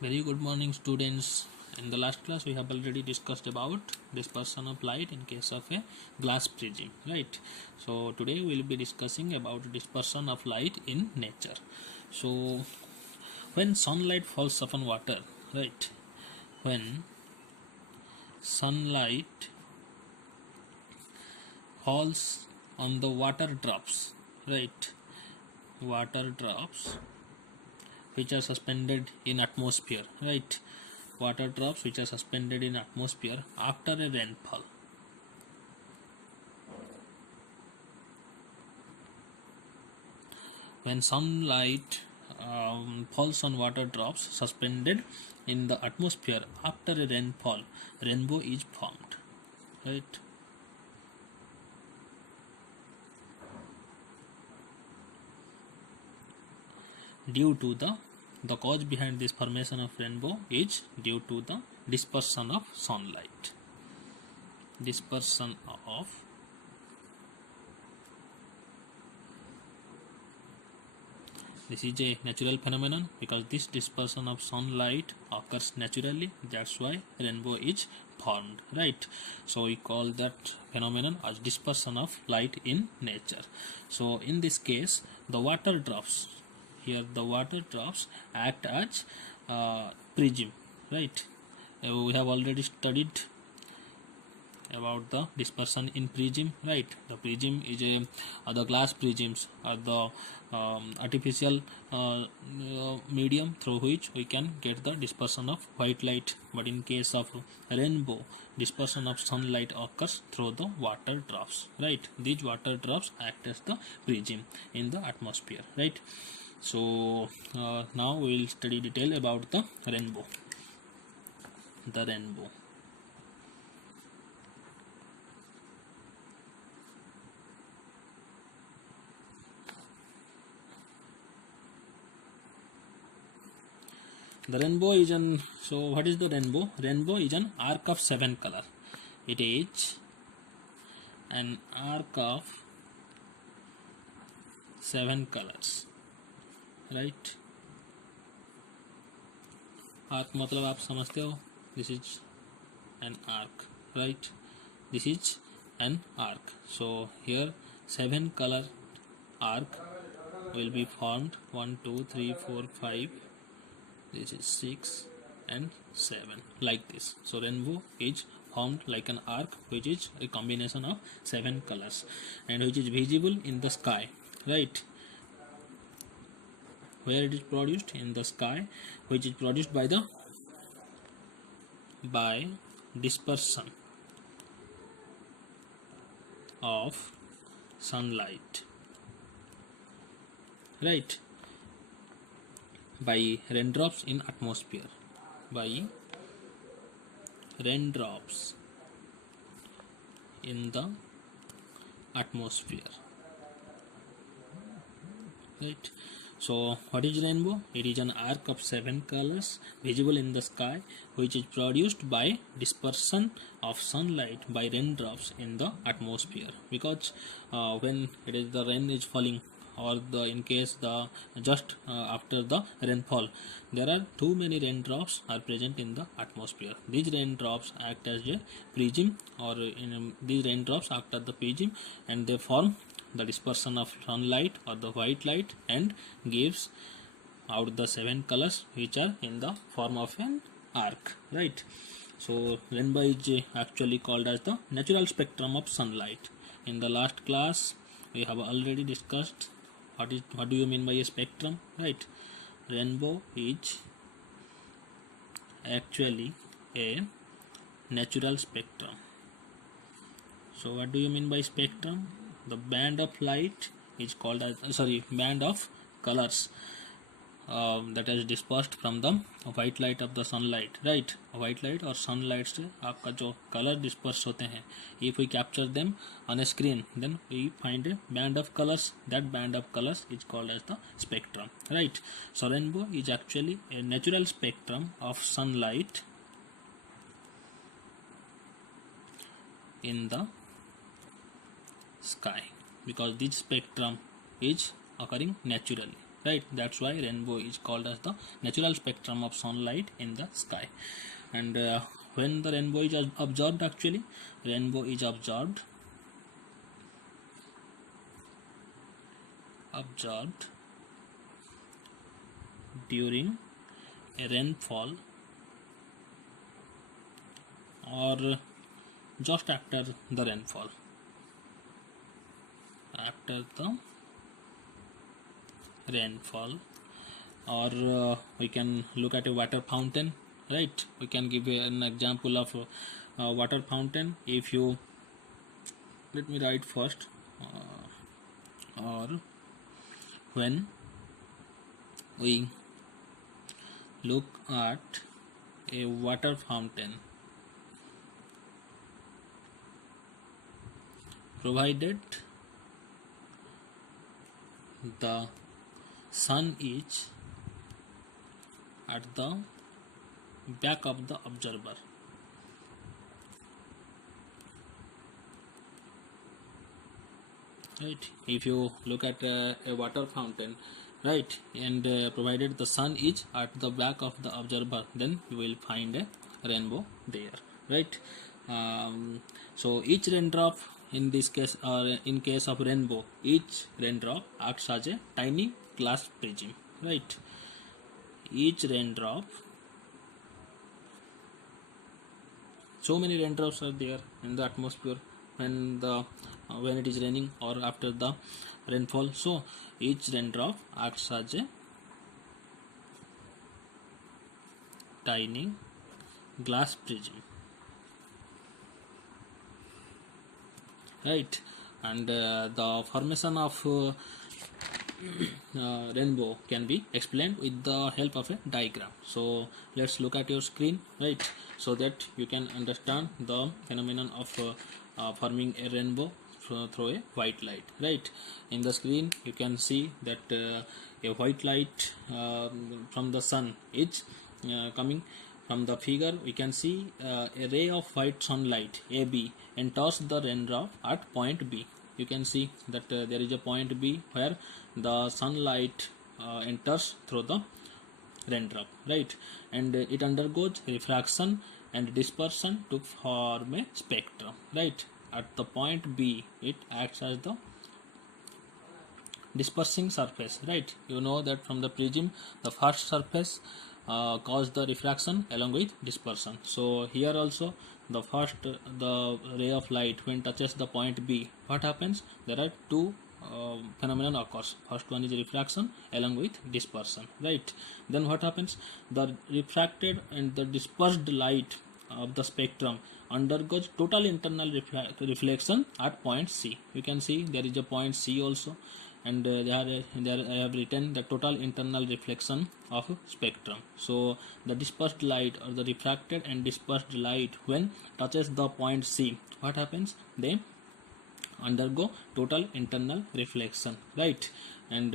Very good morning, students. In the last class, we have already discussed about dispersion of light in case of a glass prism, right? So today we will be discussing about dispersion of light in nature. So when sunlight falls upon water, right? When sunlight falls on the water drops, right? Water drops which are suspended in atmosphere, right? Water drops which are suspended in atmosphere after a rainfall. When sunlight falls on water drops suspended in the atmosphere after a rainfall, rainbow is formed, right? Due to the cause behind this formation of rainbow is due to the dispersion of sunlight. Dispersion of this is a natural phenomenon because this dispersion of sunlight occurs naturally. That's why rainbow is formed, right? So we call that phenomenon as dispersion of light in nature. So in this case, the water drops here, the water drops act as prism, right? We have already studied about the dispersion in prism, right? The prism is the glass prisms are the artificial medium through which we can get the dispersion of white light. But in case of rainbow, dispersion of sunlight occurs through the water drops, right? These water drops act as the prism in the atmosphere, right? So now we will study detail about the rainbow. The rainbow. The rainbow is an, so what is the rainbow? Rainbow is an arc of 7 color. It is an arc of 7 colors, right? Arc मतलब आप समझते हो, this is an arc, right? This is an arc. So here 7 color arc will be formed. 1 2 3 4 5, this is 6 and 7, like this. So rainbow is formed like an arc which is a combination of 7 colors and which is visible in the sky, right? Where it is produced? In the sky, which is produced by dispersion of sunlight, right? By raindrops in atmosphere, by raindrops in the atmosphere, right? So what is rainbow? It is an arc of 7 colors visible in the sky which is produced by dispersion of sunlight by raindrops in the atmosphere. Because when it is the rain is falling, or the in case the just after the rainfall, there are too many raindrops are present in the atmosphere. These raindrops act as a prism, or these raindrops act as the prism, and they form the dispersion of sunlight or the white light and gives out the 7 colors which are in the form of an arc, right? So rainbow is actually called as the natural spectrum of sunlight. In the last class we have already discussed what do you mean by a spectrum, right? Rainbow is actually a natural spectrum. So what do you mean by spectrum? The band of light is called as band of colors that is dispersed from the white light of the sunlight, right? White light और sunlight से आपका जो color disperse होते हैं, if we capture them on a screen, then we find a band of colors. That band of colors is called as the spectrum, right? So rainbow is actually a natural spectrum of sunlight in the sky, because this spectrum is occurring naturally, right? That's why rainbow is called as the natural spectrum of sunlight in the sky. And when the rainbow is observed, actually rainbow is observed during a rainfall or just after the rainfall. After the rainfall, or we can look at a water fountain, right? We can give an example of a water fountain. If you let me write first, or when we look at a water fountain, provided the sun is at the back of the observer, right? If you look at a water fountain, right, and provided the sun is at the back of the observer, then you will find a rainbow there, right? So each raindrop, in this case, or in case of rainbow, each raindrop acts as a tiny glass prism, right? Each raindrop, so many raindrops are there in the atmosphere when it is raining or after the rainfall. So each raindrop acts as a tiny glass prism, right? And the formation of rainbow can be explained with the help of a diagram. So let's look at your screen, right, so that you can understand the phenomenon of forming a rainbow through a white light, right? In the screen you can see that a white light from the sun is coming. From the figure we can see a ray of white sunlight AB enters the raindrop at point B. You can see that there is a point B where the sunlight enters through the raindrop, right? And it undergoes refraction and dispersion to form a spectrum, right? At the point B it acts as the dispersing surface, right? You know that from the prism the first surface cause the refraction along with dispersion. So here also the ray of light when touches the point B, what happens? There are two phenomenon occurs. First one is refraction along with dispersion, right? Then what happens? The refracted and the dispersed light of the spectrum undergoes total internal reflection at point C. You can see there is a point C also, and there I have written the total internal reflection of spectrum. So the dispersed light or the refracted and dispersed light when touches the point C, what happens? They undergo total internal reflection, right? And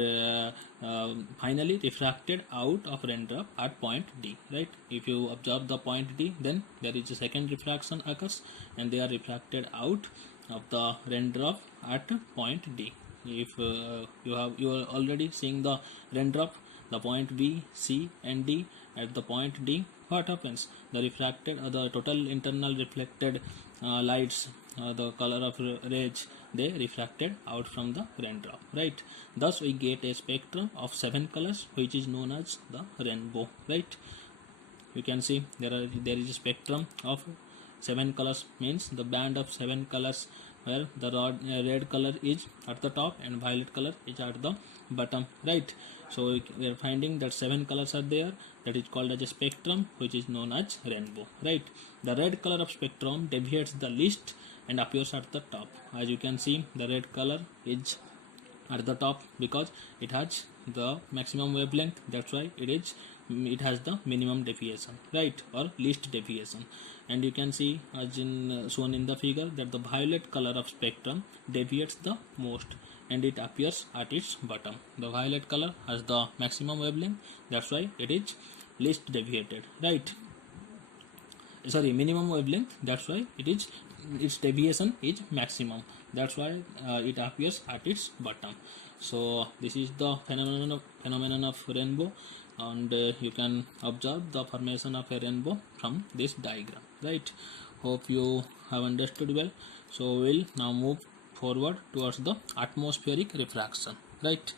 finally refracted out of raindrop at point D, right? If you observe the point D, then there is a second refraction occurs and they are refracted out of the raindrop at point D. If you are already seeing the raindrop, the point B, C and D. At the point D, what happens? The refracted or the total internal reflected lights, the color of rays, they refracted out from the raindrop, right? Thus we get a spectrum of 7 colors which is known as the rainbow, right? You can see there is a spectrum of 7 colors, means the band of 7 colors where the red color is at the top and violet color is at the bottom, right? So we are finding that 7 colors are there, that is called as a spectrum which is known as rainbow, right? The red color of spectrum deviates the least and appears at the top. As you can see, the red color is at the top because it has the maximum wavelength, that's why it has the minimum deviation, right, or least deviation. And you can see as in shown in the figure that the violet color of spectrum deviates the most and it appears at its bottom. The violet color has the maximum wavelength, that's why it is least deviated, right? sorry, minimum wavelength, that's why its deviation is maximum, that's why it appears at its bottom. So this is the phenomenon of rainbow, and you can observe the formation of a rainbow from this diagram, right? Hope you have understood well. So we'll now move forward towards the atmospheric refraction, right?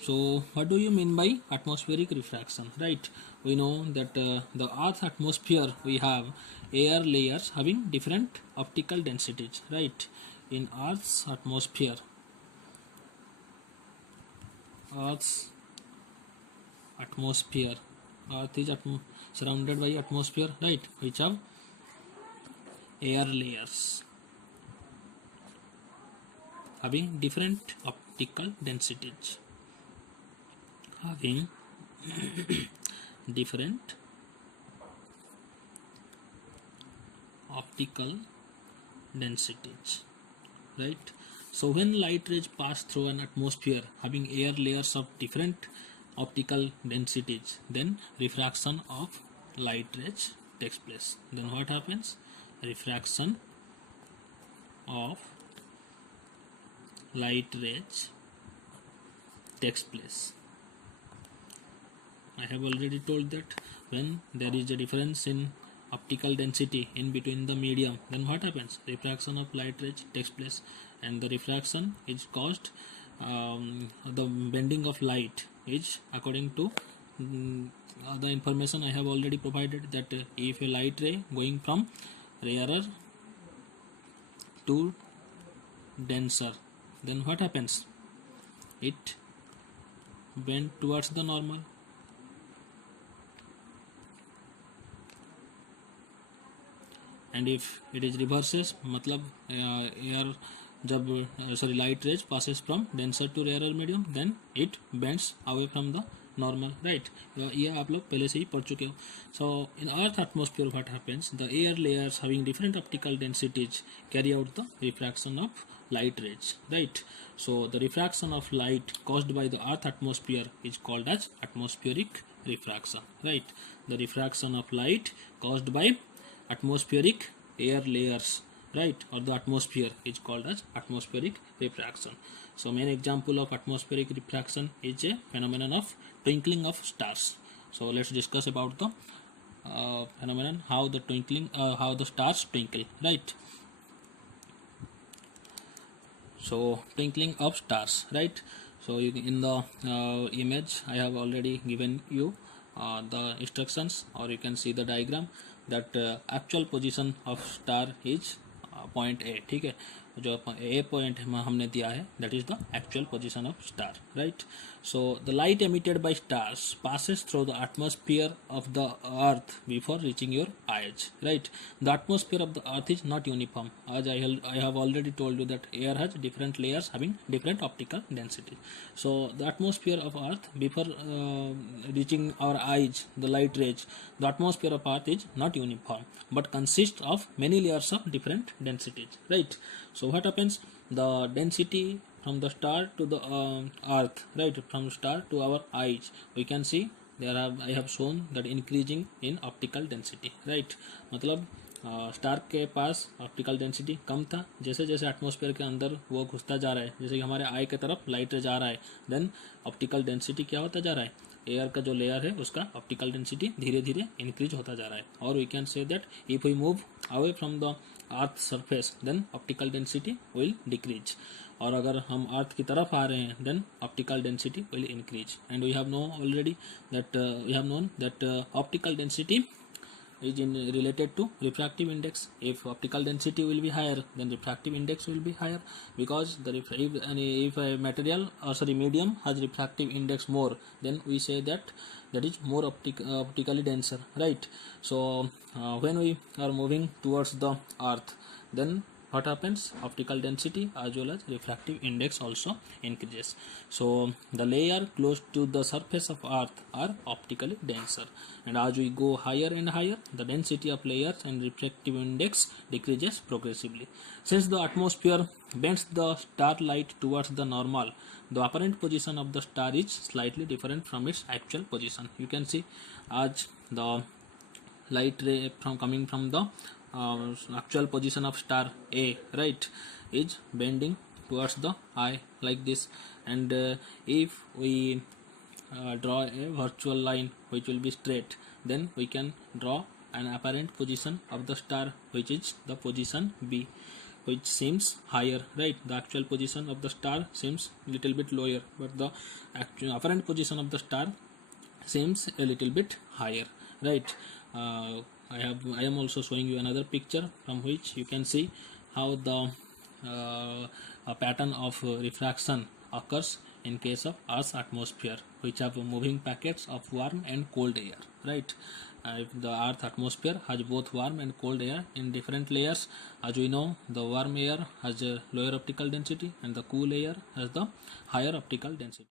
So what do you mean by atmospheric refraction, right? We know that the Earth atmosphere, we have air layers having different optical densities, right? In Earth's atmosphere, Earth is surrounded by atmosphere, right? Which have air layers having different optical densities. Having different optical densities, right? So when light rays pass through an atmosphere having air layers of different optical densities, then refraction of light rays takes place. Then what happens? Refraction of light rays takes place. I have already told that when there is a difference in optical density in between the medium, then what happens? Refraction of light rays takes place, and the refraction is caused, the bending of light is according to the information I have already provided, that if a light ray going from rarer to denser, then what happens? It bend towards the normal. And if it is reverses, मतलब air जब light rays passes from denser to rarer medium, then it bends away from the normal, right? ये आप लोग पहले से ही पढ़ चुके हो. So in Earth atmosphere, what happens? The air layers having different optical densities carry out the refraction of light rays, right? So the refraction of light caused by the Earth atmosphere is called as atmospheric refraction, right? The refraction of light caused by atmospheric air layers, right, or the atmosphere is called as atmospheric refraction. So main example of atmospheric refraction is a phenomenon of twinkling of stars. So let's discuss about the phenomenon, how the stars twinkle, right? So twinkling of stars, right? So in the image I have already given you the instructions, or you can see the diagram, that actual position of star is point A, ठीक है? जो A point हमने दिया है, that is the actual position of star, right? So the light emitted by stars passes through the atmosphere of the earth before reaching your eyes, right? The atmosphere of the earth is not uniform, as I have already told you that air has different layers having different optical density. So the atmosphere of earth before reaching our eyes, the light rays, the atmosphere of earth is not uniform but consists of many layers of different densities, right? So what happens? The density from the star to the earth, right, from star to our eyes, we can see I have shown that increasing in optical density, right? मतलब star के पास optical density कम था, जैसे जैसे atmosphere के अंदर वो घुसता जा रहा है, जैसे कि हमारे आई के तरफ लाइट जा रहा है, देन ऑप्टिकल डेंसिटी क्या होता जा रहा है? एयर का जो लेयर है उसका ऑप्टिकल डेंसिटी धीरे धीरे इंक्रीज होता जा रहा है. और we can say that if we move away from the earth surface, then optical density will decrease. और अगर हम अर्थ की तरफ आ रहे हैं, then optical density will increase. And we have known that optical density is related to refractive index. If optical density will be higher, then refractive index will be higher, because if a medium has refractive index more, then we say that is more optically denser, right? So when we are moving towards the earth, then what happens? Optical density as well as refractive index also increases. So the layer close to the surface of earth are optically denser, and as we go higher and higher, the density of layers and refractive index decreases progressively. Since the atmosphere bends the starlight towards the normal, the apparent position of the star is slightly different from its actual position. You can see as the light ray from coming from the actual position of star A, right, is bending towards the eye like this, and if we draw a virtual line which will be straight, then we can draw an apparent position of the star, which is the position B, which seems higher, right? The actual position of the star seems little bit lower, but the actual apparent position of the star seems a little bit higher, right? I am also showing you another picture from which you can see how the a pattern of refraction occurs in case of Earth's atmosphere, which have moving packets of warm and cold air, right? If the Earth atmosphere has both warm and cold air in different layers, as we know, the warm air has a lower optical density and the cool air has the higher optical density.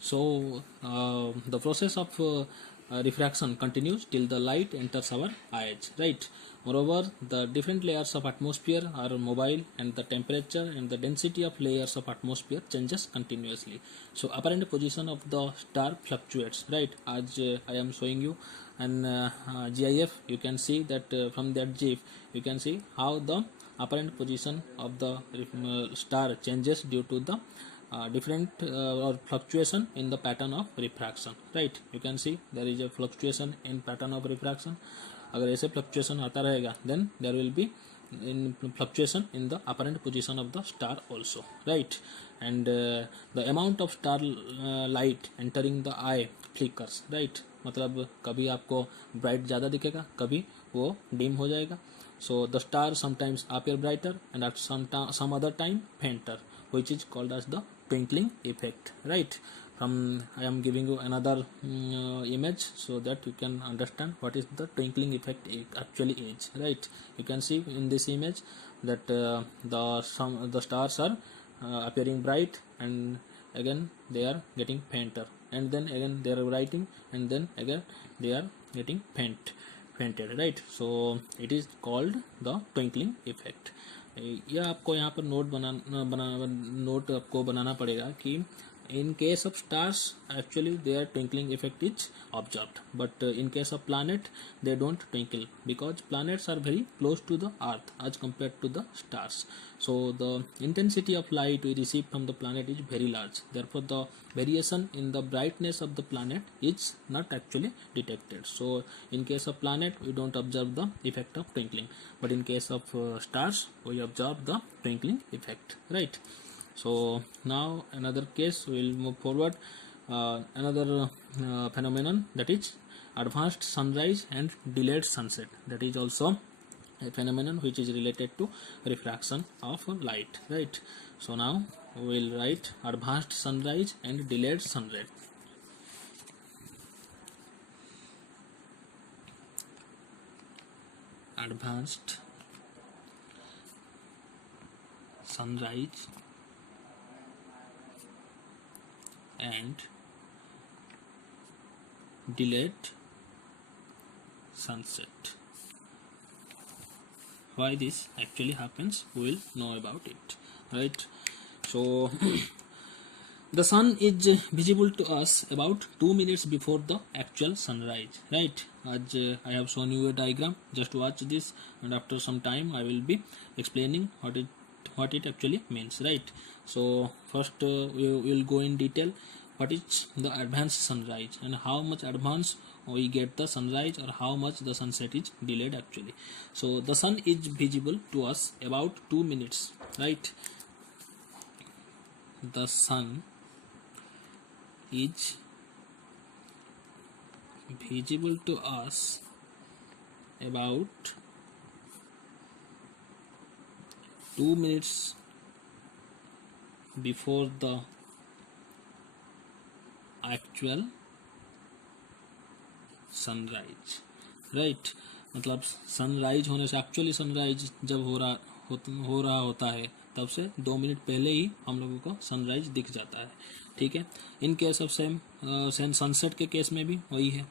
So the process of refraction continues till the light enters our eyes, right? Moreover, the different layers of atmosphere are mobile, and the temperature and the density of layers of atmosphere changes continuously. So apparent position of the star fluctuates, right? As I am showing you, and GIF, you can see that from that GIF you can see how the apparent position of the star changes due to the different or fluctuation in the pattern of refraction, right? You can see there is a fluctuation in pattern of refraction. अगर ऐसे fluctuation आता रहेगा, then there will be in fluctuation in the apparent position of the star also, right? And the amount of star light entering the eye flickers, right? मतलब कभी आपको bright ज़्यादा दिखेगा, कभी वो dim हो जाएगा. So the star sometimes appear brighter and at some other time fainter, which is called as the twinkling effect, right? I am giving you another image so that you can understand what is the twinkling effect actually is, right? You can see in this image that the stars are appearing bright, and again they are getting fainter, and then again they are brighting, and then again they are getting fainted, right? So it is called the twinkling effect. यह आपको यहाँ पर note आपको बनाना पड़ेगा कि in case of stars actually their twinkling effect is observed, but in case of planet they don't twinkle, because planets are very close to the earth as compared to the stars. So the intensity of light we receive from the planet is very large, therefore the variation in the brightness of the planet is not actually detected. So in case of planet we don't observe the effect of twinkling, but in case of stars we observe the twinkling effect, right? So now another case, we will move forward. Another phenomenon, that is advanced sunrise and delayed sunset. That is also a phenomenon which is related to refraction of light, right? So now we will write advanced sunrise and delayed sunset. Advanced sunrise and delayed sunset. Why this actually happens, we will know about it, right? So the sun is visible to us about 2 minutes before the actual sunrise, right? As I have shown you a diagram, just watch this, and after some time I will be explaining what it actually means, right? So first we will go in detail what is the advanced sunrise and how much advance we get the sunrise, or how much the sunset is delayed actually. So the sun is visible to us about 2 minutes, right? The sun is visible to us about 2 minutes before the actual sunrise, right? मतलब sunrise होने से, actually sunrise जब हो रहा होता है तब से 2 मिनट पहले ही हम लोगों को सनराइज दिख जाता है, ठीक है? In case of same sunset के केस में भी वही है.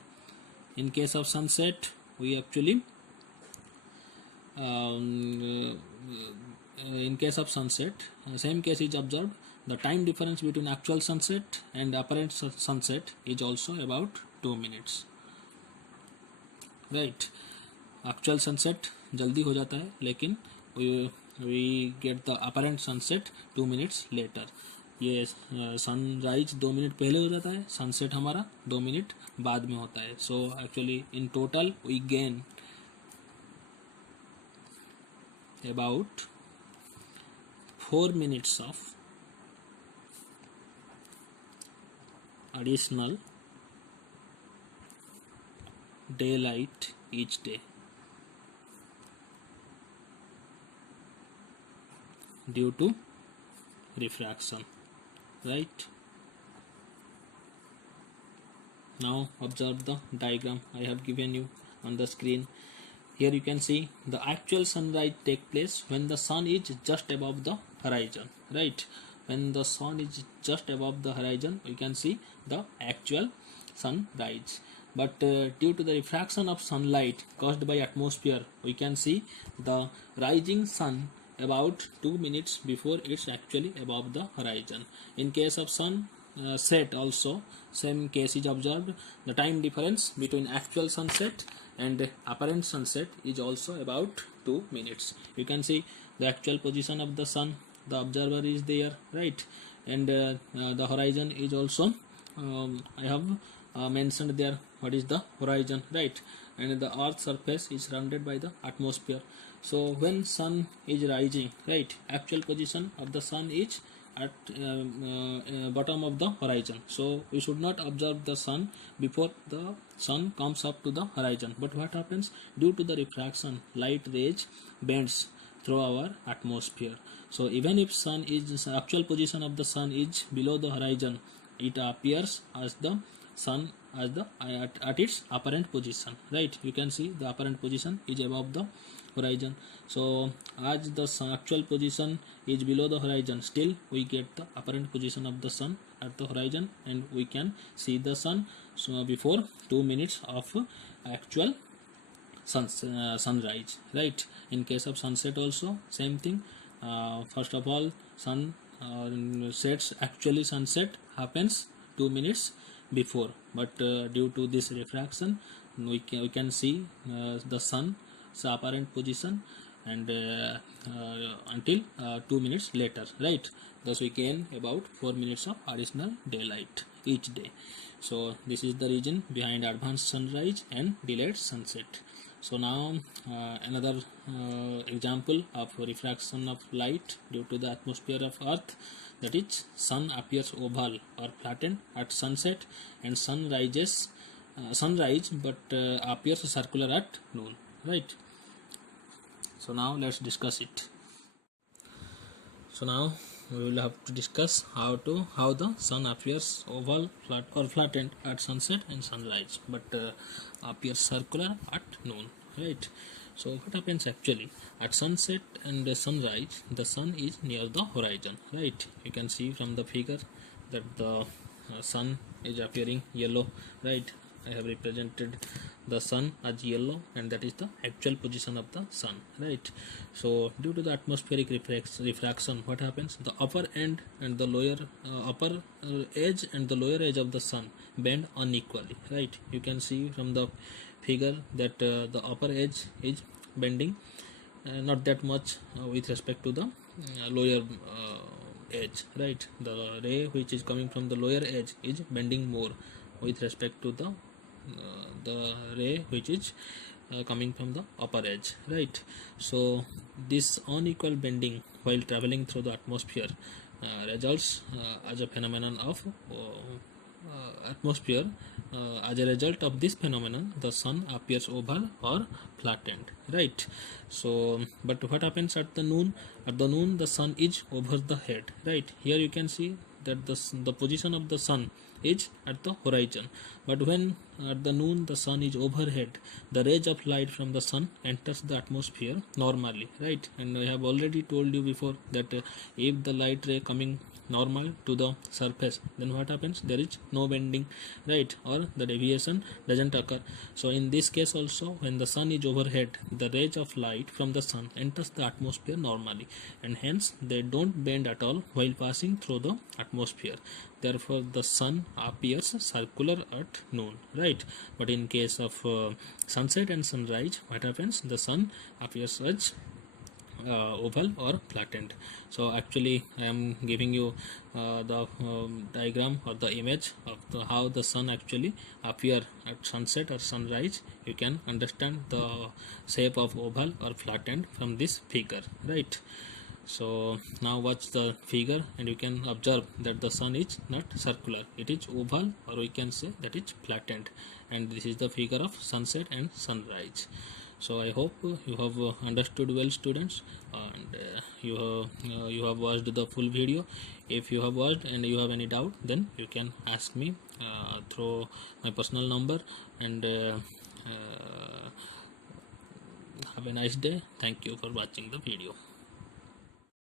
In case of sunset we actually in case of sunset, same case is observed. The time difference between actual sunset and apparent sunset is also about 2 minutes, right. Actual sunset जल्दी हो जाता है, लेकिन we get the apparent sunset 2 minutes later. ये sunrise 2 minute पहले हो जाता है, सनसेट हमारा 2 मिनट बाद में होता है. So actually in total we gain about 4 minutes of additional daylight each day due to refraction, right? Now observe the diagram I have given you on the screen. Here you can see the actual sunrise take place when the sun is just above the horizon, right? When the sun is just above the horizon, we can see the actual sunrise. But due to the refraction of sunlight caused by atmosphere, we can see the rising sun about 2 minutes before it's actually above the horizon. In case of sun set also, same case is observed. The time difference between actual sunset and apparent sunset is also about 2 minutes. You can see the actual position of the sun, the observer is there, right? And the horizon is also I have mentioned there what is the horizon, right? And the earth's surface is surrounded by the atmosphere. So when sun is rising, right, actual position of the sun is at bottom of the horizon. So we should not observe the sun before the sun comes up to the horizon. But what happens? Due to the refraction, light rays bends through our atmosphere. So even if sun is actual position of the sun is below the horizon, it appears as the sun as the at its apparent position, right? You can see the apparent position is above the horizon. So as the actual position is below the horizon, still we get the apparent position of the sun at the horizon, and we can see the sun so before 2 minutes of actual sunrise, right? In case of sunset also same thing. First of all, sun sets, actually sunset happens 2 minutes before, but due to this refraction we can see the sun's apparent position and until 2 minutes later, right? Thus we gain about 4 minutes of additional daylight each day. So this is the reason behind advanced sunrise and delayed sunset. So now another example of refraction of light due to the atmosphere of earth, that is sun appears oval or flattened at sunset, and sunrise but appears circular at noon, right? So now let's discuss it. So now we will have to discuss how the sun appears oval, flat or flattened at sunset and sunrise, but appears circular at noon, right? So what happens actually at sunset and sunrise? The sun is near the horizon, right? You can see from the figure that the sun is appearing yellow, right? I have represented the sun as yellow, and that is the actual position of the sun, right? So due to the atmospheric refraction, what happens? The upper end and the lower upper edge and the lower edge of the sun bend unequally, right? You can see from the figure that the upper edge is bending not that much with respect to the lower edge, right? The ray which is coming from the lower edge is bending more with respect to the ray which is coming from the upper edge, right? So this unequal bending while traveling through the atmosphere results as a phenomenon of atmosphere. As a result of this phenomenon, the sun appears oval or flattened, right? So but what happens at the noon? At the noon the sun is over the head, right? Here you can see that the position of the sun is at the horizon, but when at the noon the sun is overhead, the rays of light from the sun enters the atmosphere normally, right? And I have already told you before that if the light ray coming normal to the surface, then what happens? There is no bending, right? Or the deviation doesn't occur. So in this case also, when the sun is overhead, the rays of light from the sun enters the atmosphere normally, and hence they don't bend at all while passing through the atmosphere. therefore the sun appears circular at noon, right? But in case of sunset and sunrise, what happens? The sun appears as oval or flattened. So actually I am giving you the diagram or the image of how the sun actually appear at sunset or sunrise. You can understand the shape of oval or flattened from this figure, right? So now watch the figure and you can observe that the sun is not circular, it is oval, or we can say that it's flattened, and this is the figure of sunset and sunrise. So I hope you have understood well, students, and you have watched the full video. If you have watched and you have any doubt, then you can ask me through my personal number, and have a nice day. Thank you for watching the video.